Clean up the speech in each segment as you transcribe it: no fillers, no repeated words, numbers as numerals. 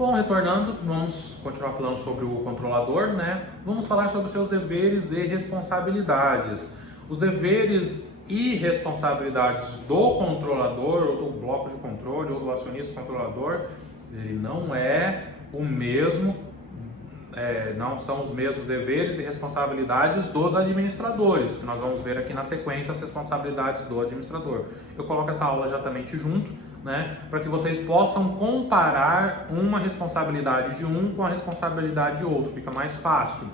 Bom, retornando, vamos continuar falando sobre o controlador, né? Vamos falar sobre seus deveres e responsabilidades. Os deveres e responsabilidades do controlador, ou do bloco de controle, ou do acionista controlador, ele não é o mesmo, não são os mesmos deveres e responsabilidades dos administradores, que nós vamos ver aqui na sequência as responsabilidades do administrador. Eu coloco essa aula exatamente junto, né, para que vocês possam comparar uma responsabilidade de um com a responsabilidade de outro, fica mais fácil.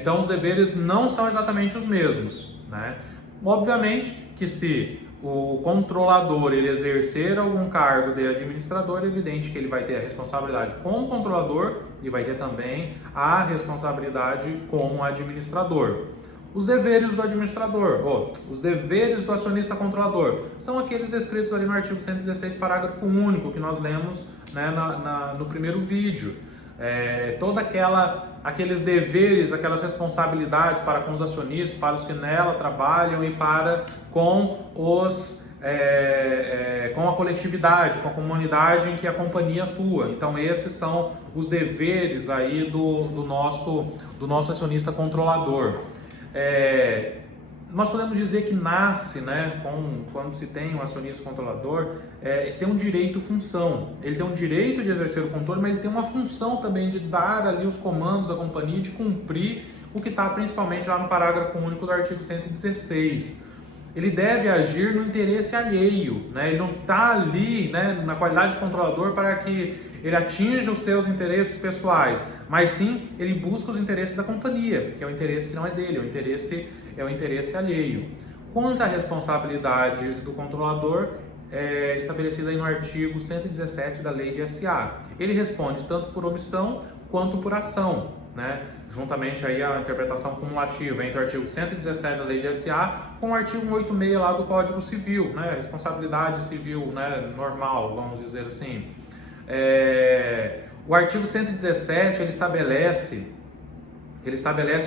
Então os deveres não são exatamente os mesmos, né? Obviamente que se o controlador ele exercer algum cargo de administrador, é evidente que ele vai ter a responsabilidade com o controlador e vai ter também a responsabilidade com o administrador. Os deveres do administrador, os deveres do acionista controlador, são aqueles descritos ali no artigo 116, parágrafo único, que nós lemos, né, no primeiro vídeo. Aqueles deveres, aquelas responsabilidades para com os acionistas, para os que nela trabalham e para com com a coletividade, com a comunidade em que a companhia atua. Então esses são os deveres aí do nosso acionista controlador. Nós podemos dizer que nasce, né, quando se tem um acionista controlador, tem um direito-função. Ele tem um direito de exercer o controle, mas ele tem uma função também de dar ali os comandos à companhia, de cumprir o que está principalmente lá no parágrafo único do artigo 116. Ele deve agir no interesse alheio, né? Ele não está ali, né, na qualidade de controlador para que ele atinja os seus interesses pessoais, mas sim ele busca os interesses da companhia, que é o interesse que não é dele, é o interesse alheio. Quanto à responsabilidade do controlador, estabelecida aí no artigo 117 da Lei de SA, ele responde tanto por omissão quanto por ação, né? Juntamente aí a interpretação cumulativa entre o artigo 117 da Lei de SA com o artigo 186 lá do Código Civil, né? Responsabilidade civil, né, normal, vamos dizer assim. O artigo 117 ele estabelece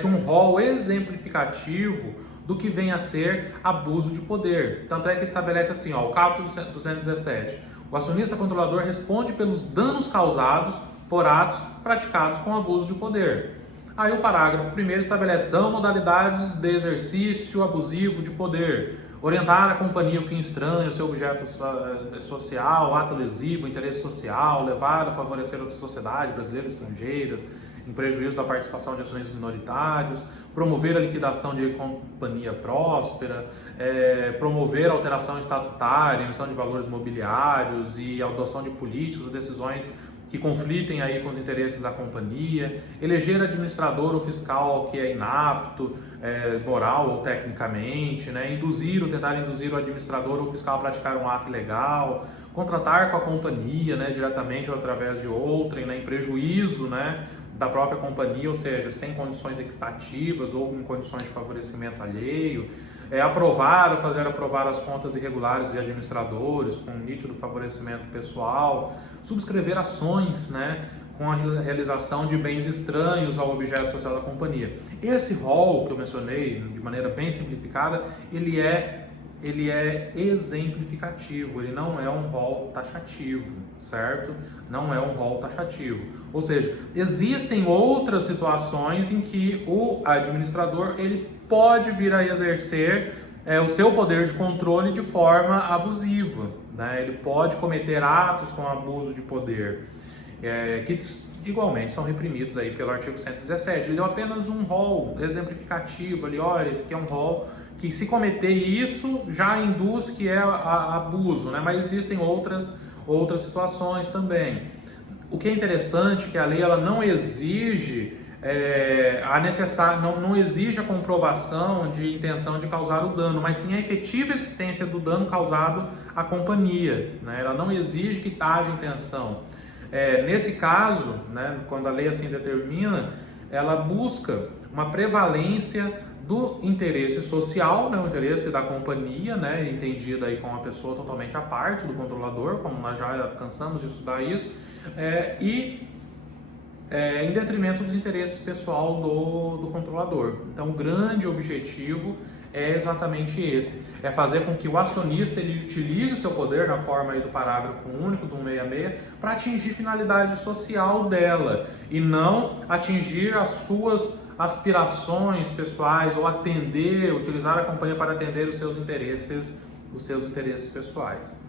um rol exemplificativo do que vem a ser abuso de poder. Tanto é que estabelece assim, o caput do 117. O acionista controlador responde pelos danos causados por atos praticados com abuso de poder. Aí o parágrafo 1º estabelece são modalidades de exercício abusivo de poder. Orientar a companhia o fim estranho, seu objeto social, ato lesivo, interesse social, levar a favorecer outra sociedade, brasileiras e estrangeiras, em prejuízo da participação de acionistas minoritários, promover a liquidação de companhia próspera, promover a alteração estatutária, emissão de valores mobiliários e adoção de políticas ou decisões que conflitem aí com os interesses da companhia, eleger administrador ou fiscal que é inapto, moral ou tecnicamente, né? Tentar induzir o administrador ou fiscal a praticar um ato ilegal, contratar com a companhia, né, diretamente ou através de outrem, né, em prejuízo, né, da própria companhia, ou seja, sem condições equitativas ou em condições de favorecimento alheio, aprovar ou fazer aprovar as contas irregulares de administradores com nítido favorecimento pessoal, subscrever ações, né, com a realização de bens estranhos ao objeto social da companhia. Esse rol que eu mencionei de maneira bem simplificada, ele é exemplificativo, ele não é um rol taxativo, certo? Não é um rol taxativo. Ou seja, existem outras situações em que o administrador ele pode vir a exercer o seu poder de controle de forma abusiva, né? Ele pode cometer atos com abuso de poder, que igualmente são reprimidos aí pelo artigo 117. Ele deu apenas um rol exemplificativo ali, olha, esse aqui é um rol que se cometer isso já induz que é abuso, né? Mas existem outras situações também. O que é interessante é que a lei ela não exige não exige a comprovação de intenção de causar o dano, mas sim a efetiva existência do dano causado à companhia, né? Ela não exige que haja intenção. Nesse caso, né, quando a lei assim determina, ela busca uma prevalência do interesse social, né, o interesse da companhia, né, entendida aí como uma pessoa totalmente à parte do controlador, como nós já cansamos de estudar isso, em detrimento dos interesses pessoal do controlador. Então, o grande objetivo é exatamente esse. É fazer com que o acionista ele utilize o seu poder, na forma aí do parágrafo único do 166, para atingir finalidade social dela e não atingir as suas aspirações pessoais ou utilizar a companhia para atender os seus interesses pessoais.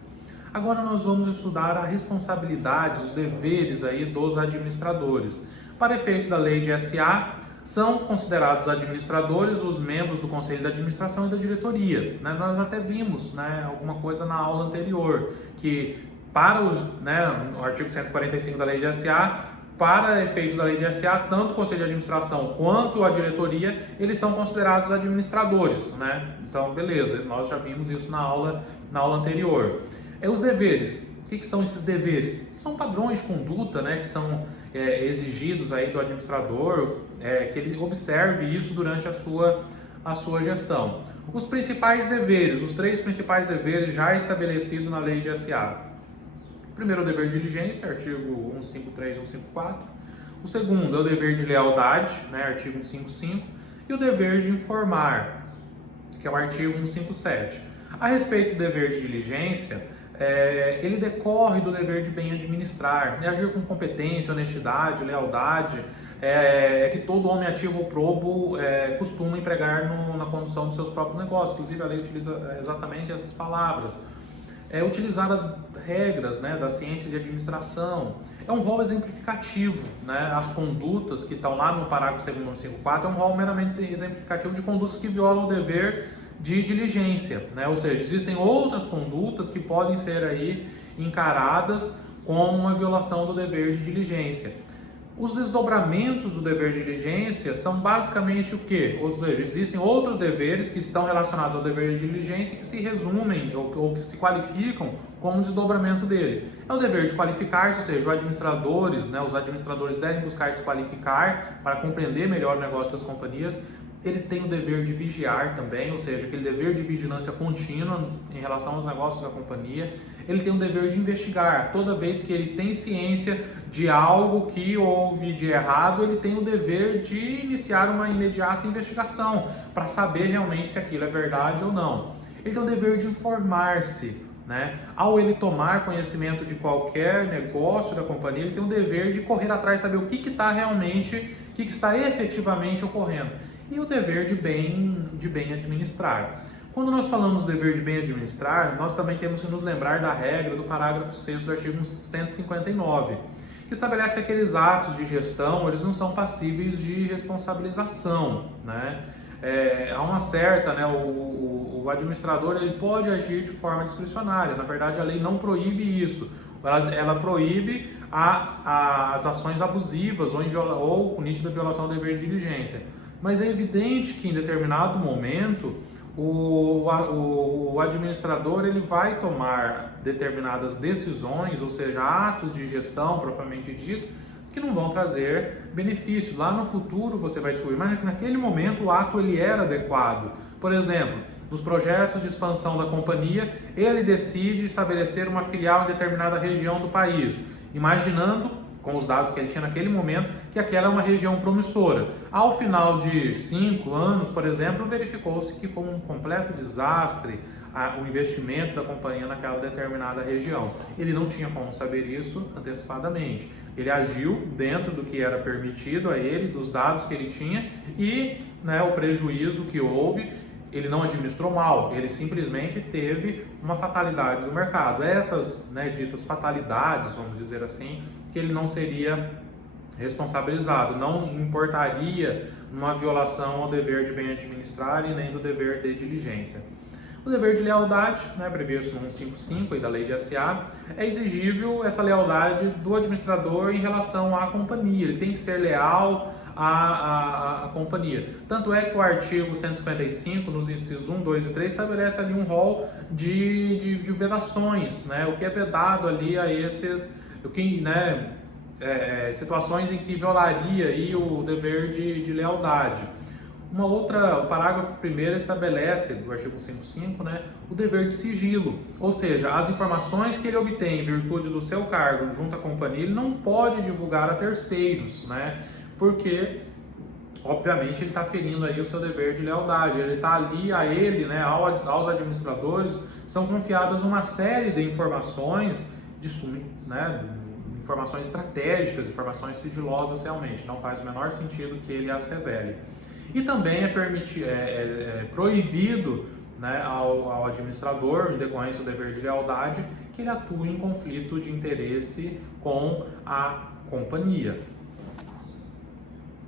Agora nós vamos estudar a responsabilidade, os deveres aí dos administradores. Para efeito da lei de SA, são considerados administradores os membros do Conselho de Administração e da diretoria. Nós até vimos alguma coisa na aula anterior, que para no artigo 145 da lei de SA, para efeitos da lei de SA, tanto o Conselho de Administração quanto a diretoria, eles são considerados administradores. Então, beleza, nós já vimos isso na aula anterior. Os deveres, o que são esses deveres? São padrões de conduta que são exigidos aí do administrador, que ele observe isso durante a sua gestão. Os principais deveres, os 3 principais deveres já estabelecidos na lei de SA. O primeiro é o dever de diligência, artigo 153 e 154. O segundo é o dever de lealdade, artigo 155. E o dever de informar, que é o artigo 157. A respeito do dever de diligência, ele decorre do dever de bem administrar, agir com competência, honestidade, lealdade, que todo homem ativo ou probo costuma empregar na condução dos seus próprios negócios. Inclusive a lei utiliza exatamente essas palavras. Utilizar as regras da ciência de administração. É um rol exemplificativo. As condutas que estão lá no parágrafo 2º do 154 é um rol meramente exemplificativo de condutas que violam o dever de diligência, ou seja, existem outras condutas que podem ser aí encaradas como uma violação do dever de diligência. Os desdobramentos do dever de diligência são basicamente o quê? Ou seja, existem outros deveres que estão relacionados ao dever de diligência que se resumem ou que se qualificam como desdobramento dele. É o dever de qualificar-se, ou seja, os administradores devem buscar se qualificar para compreender melhor o negócio das companhias. Eles têm o dever de vigiar também, ou seja, aquele dever de vigilância contínua em relação aos negócios da companhia. Ele tem o dever de investigar. Toda vez que ele tem ciência de algo que houve de errado, ele tem o dever de iniciar uma imediata investigação para saber realmente se aquilo é verdade ou não. Ele tem o dever de informar-se. Ao ele tomar conhecimento de qualquer negócio da companhia, ele tem o dever de correr atrás, saber o que está efetivamente ocorrendo. E o dever de bem administrar. Quando nós falamos dever de bem administrar, nós também temos que nos lembrar da regra do parágrafo 6º do artigo 159, que estabelece que aqueles atos de gestão eles não são passíveis de responsabilização. Há uma certa, o administrador ele pode agir de forma discricionária. Na verdade, a lei não proíbe isso. Ela proíbe as ações abusivas ou com nítida violação do dever de diligência. Mas é evidente que em determinado momento o administrador ele vai tomar determinadas decisões, ou seja, atos de gestão propriamente dito, que não vão trazer benefícios. Lá no futuro você vai descobrir, mas naquele momento o ato ele era adequado. Por exemplo, nos projetos de expansão da companhia, ele decide estabelecer uma filial em determinada região do país, imaginando, com os dados que ele tinha naquele momento, que aquela é uma região promissora. Ao final de 5 anos, por exemplo, verificou-se que foi um completo desastre o investimento da companhia naquela determinada região. Ele não tinha como saber isso antecipadamente. Ele agiu dentro do que era permitido a ele, dos dados que ele tinha, e o prejuízo que houve, ele não administrou mal, ele simplesmente teve uma fatalidade do mercado. Essas ditas fatalidades, vamos dizer assim, que ele não seria responsabilizado, não importaria numa violação ao dever de bem administrar e nem do dever de diligência. O dever de lealdade, previsto no 155 aí da lei de SA, é exigível essa lealdade do administrador em relação à companhia. Ele tem que ser leal à companhia. Tanto é que o artigo 155, nos incisos 1, 2 e 3, estabelece ali um rol de vedações, o que é vedado ali a esses, situações em que violaria aí o dever de lealdade. O parágrafo 1º estabelece, do artigo 155, o dever de sigilo, ou seja, as informações que ele obtém em virtude do seu cargo junto à companhia, ele não pode divulgar a terceiros, porque obviamente ele está ferindo aí o seu dever de lealdade. Ele está ali a ele, né, aos administradores, são confiadas uma série de informações de sumo, né, informações estratégicas, informações sigilosas realmente. Não faz o menor sentido que ele as revele. E também é proibido, né, ao administrador, em decorrência do dever de lealdade, que ele atue em conflito de interesse com a companhia.